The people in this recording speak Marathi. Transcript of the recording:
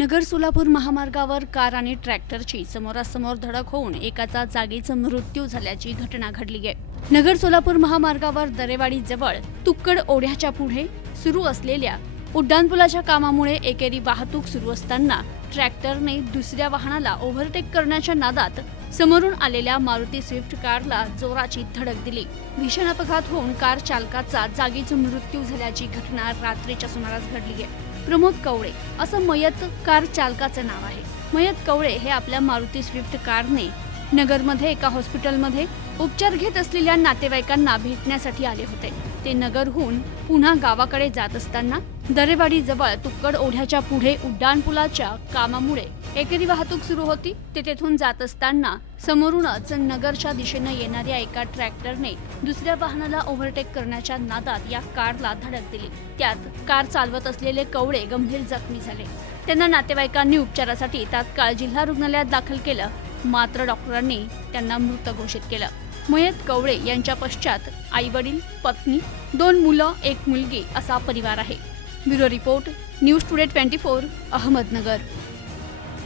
नगर सोलापूर महामार्गावर कार आणि ट्रॅक्टरची समोरासमोर धडक होऊन एकाचा जागीच मृत्यू झाल्याची घटना घडली आहे. नगर सोलापूर महामार्गावर दरेवाडी जवळ तुक्कड ओढ्याच्या पुढे सुरू असलेल्या उड्डाणपुलाच्या कामामुळे एकेरी वाहतूक सुरू असताना ट्रॅक्टरने दुसऱ्या वाहनाला ओव्हरटेक करण्याच्या नादात समोरून आलेल्या मारुती स्विफ्ट कारला जोराची धडक दिली. भीषण अपघात होऊन कार चालकाचा जागीच मृत्यू झाल्याची घटना रात्रीच्या सुमारास घडली आहे. प्रमोद कवळे असं मयत कार चालकाचं नाव आहे. मयत कवळे हे आपल्या मारुती स्विफ्ट कारने नगरमध्ये एका हॉस्पिटलमध्ये उपचार घेत असलेल्या नातेवाईकांना भेटण्यासाठी आले होते. ते नगरहून पुन्हा गावाकडे जात असताना दरेवाडीजवळ तुक्कड ओढ्याच्या पुढे उड्डाणपुलाच्या कामामुळे एकेरी वाहतूक सुरू होती. ते तेथून जात असताना समोरूनच नगरच्या दिशेनं येणाऱ्या एका ट्रॅक्टरने दुसऱ्या वाहनाला ओव्हरटेक करण्याच्या नादात या कारला धडक दिली. त्यात कार चालवत असलेले कवळे गंभीर जखमी झाले. त्यांना नातेवाईकांनी उपचारासाठी तात्काळ जिल्हा रुग्णालयात दाखल केलं. मात्र डॉक्टरांनी त्यांना मृत घोषित केलं. मयत कवळे यांच्या पश्चात आई वडील पत्नी दोन मुलं एक मुलगी असा परिवार आहे. Bureau report news today twenty four Ahmednagar.